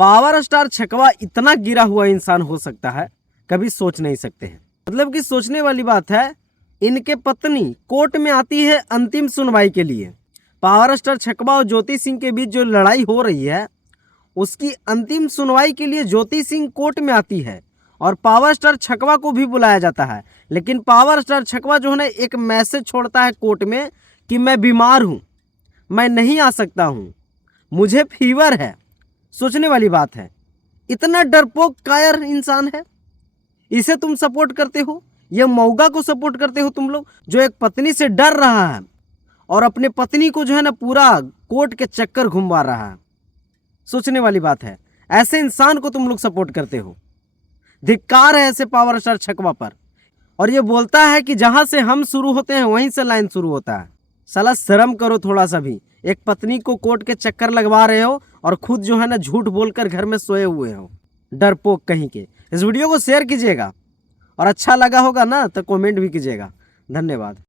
Power star छकवा इतना गिरा हुआ इंसान हो सकता है, कभी सोच नहीं सकते हैं। मतलब कि सोचने वाली बात है। इनके पत्नी कोर्ट में आती है अंतिम सुनवाई के लिए। पावर स्टार छकवा और ज्योति सिंह के बीच जो लड़ाई हो रही है उसकी अंतिम सुनवाई के लिए ज्योति सिंह कोर्ट में आती है और पावर स्टार छकवा को भी बुलाया जाता है। लेकिन पावर स्टार छकवा जो है ना एक मैसेज छोड़ता है कोर्ट में कि मैं बीमार हूँ, मैं नहीं आ सकता हूँ, मुझे फीवर है। सोचने वाली बात है, इतना डरपोक कायर इंसान है, इसे तुम सपोर्ट करते हो? यह मौगा को सपोर्ट करते हो तुम लोग, जो एक पत्नी से डर रहा है और अपने पत्नी को जो है ना पूरा कोर्ट के चक्कर घुमवा रहा है। सोचने वाली बात है, ऐसे इंसान को तुम लोग सपोर्ट करते हो। धिक्कार है ऐसे पावर स्टार छकवा पर। और ये बोलता है कि जहां से हम शुरू होते हैं वहीं से लाइन शुरू होता है। साला शर्म करो थोड़ा सा भी। एक पत्नी को कोर्ट के चक्कर लगवा रहे हो और खुद जो है ना झूठ बोलकर घर में सोए हुए हो, डरपोक कहीं के। इस वीडियो को शेयर कीजिएगा और अच्छा लगा होगा ना तो कमेंट भी कीजिएगा। धन्यवाद।